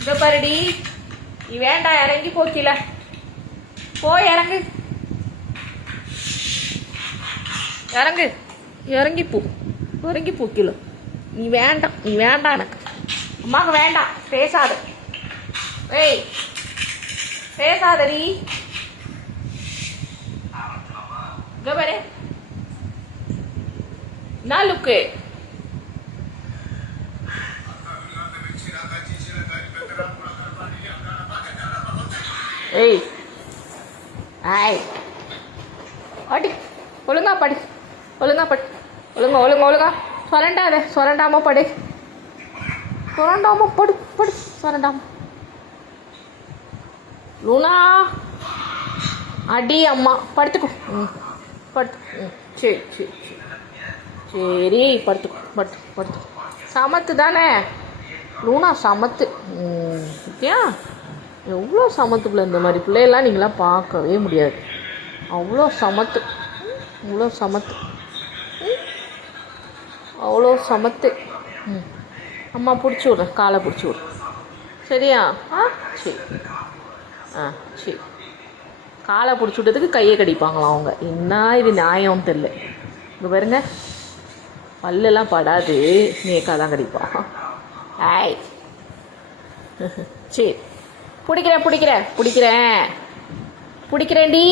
இங்க பாருடி, நீ வேண்டாம், இறங்கி போக்கில போய் இறங்கு, இறங்கு, இறங்கி போ, இறங்கி போக்கில. நீ வேண்டாம், நீ வேண்டாம், எனக்கு அம்மாவுக்கு வேண்டாம். பேசாத, ஏய் பேசாதடி. இங்க பாரு, என்ன லுக்கு? ஏய் ஆய் அடி, ஒழுங்கா படி, ஒழுங்கா படி, ஒழுங்கா ஒழுங்கா ஒழுங்கா சொரண்டாத, சொரண்டாம படி, சொரண்டாம படு படு, சொரண்டாம. லூனா அடி அம்மா, படுத்துக்கோ. படுத்து, சரி சரி சரி, படுத்துக்கோ, படுத்து படுத்து. சமத்து தானே லூனா, சமத்து. ஏன் எவ்வளோ சமத்து பிள்ளை, இந்த மாதிரி பிள்ளையெல்லாம் நீங்களாம் பார்க்கவே முடியாது. அவ்வளோ சமத்து, அவ்வளோ சமத்து, அவ்வளோ சமத்து. அம்மா பிடிச்சி விட்றேன், காலை பிடிச்சி விட்றேன், சரியா? சரி, சரி. காலை பிடிச்சி விட்டதுக்கு கையை கடிப்பாங்களாம் அவங்க. என்ன இது நியாயம்னு தெரில. இங்கே பாருங்க, பல்லெல்லாம் படாது, நேக்கா தான் கடிப்பான். ஆய் சரி, பிடிக்கிறேன் பிடிக்கிறேன் பிடிக்கிறேன் பிடிக்கிறேன்டி.